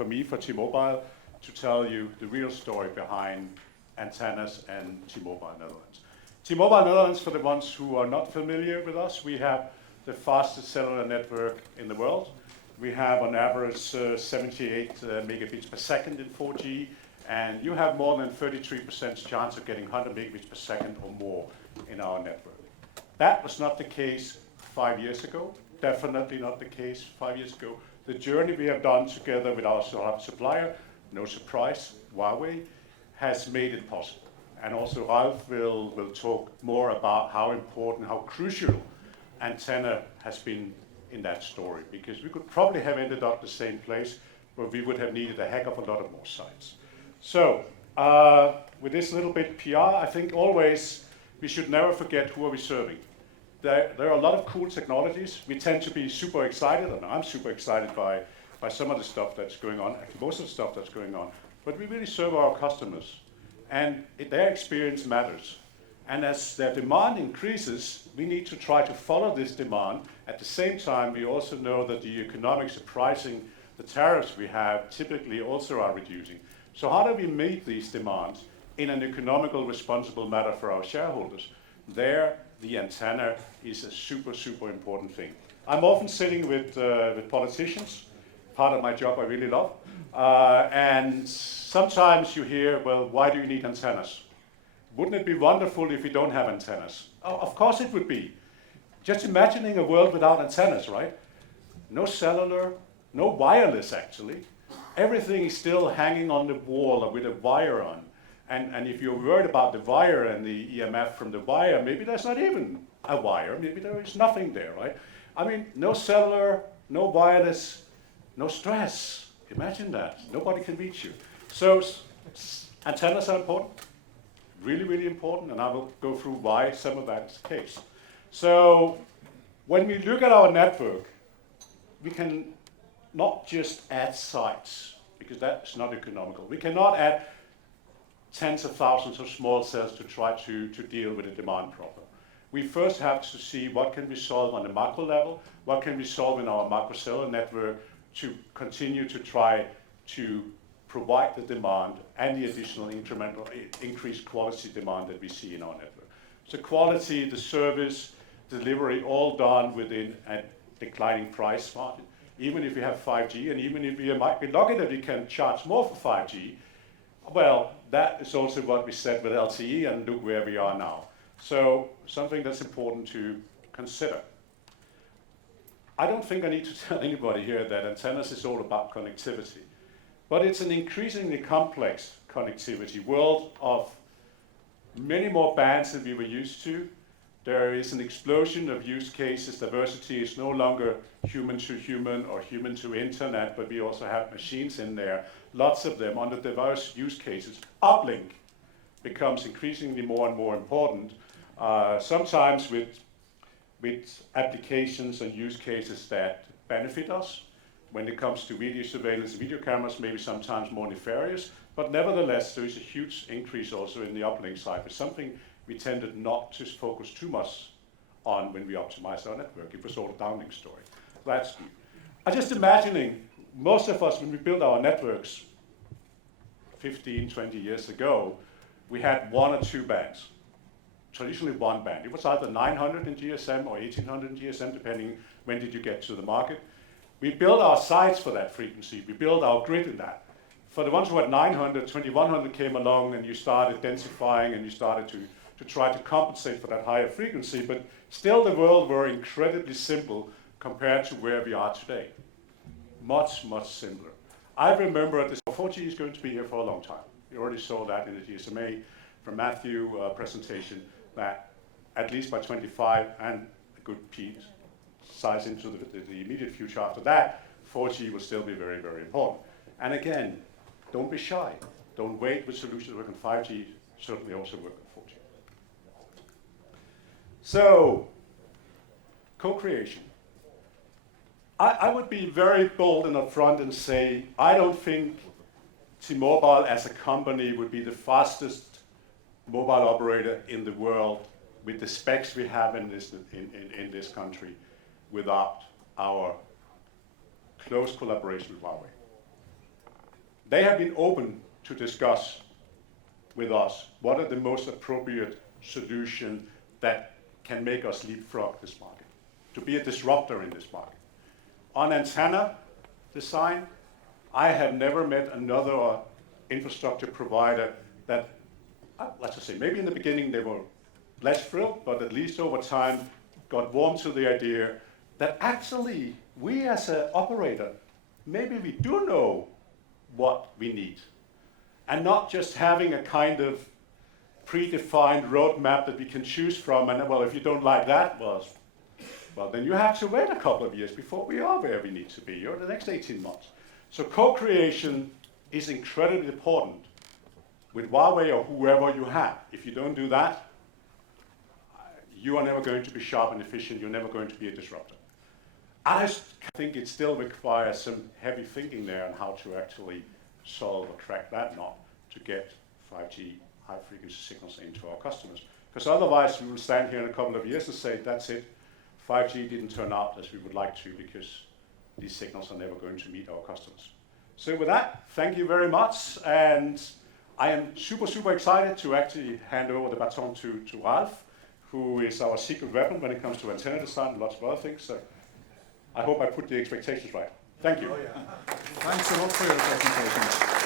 for me, for T-Mobile, to tell you the real story behind antennas and T-Mobile Netherlands. T-Mobile Netherlands, for the ones who are not familiar with us, we have the fastest cellular network in the world. We have on average 78 megabits per second in 4G, and you have more than 33% chance of getting 100 megabits per second or more in our network. That was not the case 5 years ago, definitely not the case 5 years ago. The journey we have done together with our supplier, no surprise, Huawei, has made it possible. And also Ralph will talk more about how important, how crucial antenna has been in that story, because we could probably have ended up the same place, but we would have needed a heck of a lot of more sites. So, with this little bit PR, I think always we should never forget who are we serving. There are a lot of cool technologies. We tend to be super excited, and I'm super excited by some of the stuff that's going on, actually most of the stuff that's going on, but we really serve our customers, and their experience matters. And as their demand increases, we need to try to follow this demand. At the same time, we also know that the economics of pricing, the tariffs we have, typically also are reducing. So how do we meet these demands in an economical, responsible manner for our shareholders? There, the antenna is a super, super important thing. I'm often sitting with politicians, part of my job I really love, and sometimes you hear, well, why do you need antennas? Wouldn't it be wonderful if we don't have antennas? Oh, of course it would be. Just imagining a world without antennas, right? No cellular, no wireless actually. Everything is still hanging on the wall or with a wire on. And if you're worried about the wire and the EMF from the wire, maybe there's not even a wire, maybe there is nothing there, right? I mean, no cellular, no wireless, no stress. Imagine that. Nobody can reach you. So antennas are important. Really, really important, and I will go through why some of that is the case. So when we look at our network, we can not just add sites, because that's not economical. We cannot add tens of thousands of small cells to try to deal with the demand problem. We first have to see what can we solve on the macro level, what can we solve in our macro cellular network to continue to try to provide the demand and the additional incremental increased quality demand that we see in our network. So quality, the service, delivery, all done within a declining price market. Even if you have 5G, and even if you might be lucky that you can charge more for 5G, well, that is also what we said with LTE, and look where we are now. So something that's important to consider. I don't think I need to tell anybody here that antennas is all about connectivity. But it's an increasingly complex connectivity world of many more bands than we were used to. There is an explosion of use cases. Diversity is no longer human to human or human to internet, but we also have machines in there, lots of them under diverse use cases. Uplink becomes increasingly more and more important, sometimes with applications and use cases that benefit us. When it comes to video surveillance, video cameras maybe sometimes more nefarious, but nevertheless there is a huge increase also in the uplink side, but something we tended not to focus too much on when we optimized our network. It was all a downlink story. That's good. I'm just imagining most of us, when we built our networks 15, 20 years ago, we had one or two bands. Traditionally one band. It was either 900 in GSM or 1800 in GSM, depending when did you get to the market. We built our sites for that frequency. We built our grid in that. For the ones who had 900, 2100 came along and you started densifying and you started to try to compensate for that higher frequency, but still the world were incredibly simple compared to where we are today. Much, much simpler. I remember this, 4G is going to be here for a long time. You already saw that in the GSMA from Matthew presentation, that at least by 25 and a good piece size into the immediate future after that, 4G will still be very, very important. And again, don't be shy. Don't wait with solutions that work on 5G, certainly also work on 4G. So, co-creation. I would be very bold and upfront and say, I don't think T-Mobile as a company would be the fastest mobile operator in the world with the specs we have in this country without our close collaboration with Huawei. they have been open to discuss with us what are the most appropriate solution that can make us leapfrog this market, to be a disruptor in this market. On antenna design, I have never met another infrastructure provider that, let's just say, maybe in the beginning they were less thrilled, but at least over time got warm to the idea that actually we as an operator, maybe we do know what we need. And not just having a kind of predefined roadmap that we can choose from, and well, if you don't like that, well, then you have to wait a couple of years before we are where we need to be, or the next 18 months. So co-creation is incredibly important with Huawei or whoever you have. If you don't do that, you are never going to be sharp and efficient, you're never going to be a disruptor. I think it still requires some heavy thinking there on how to actually solve or crack that knot to get 5G high-frequency signals into our customers. Because otherwise, we will stand here in a couple of years and say, that's it, 5G didn't turn out as we would like to because these signals are never going to meet our customers. So with that, thank you very much. And I am super, super excited to actually hand over the baton to Ralph, who is our secret weapon when it comes to antenna design and lots of other things. So I hope I put the expectations right. Thank you. Oh, yeah. Thanks a lot for your presentation.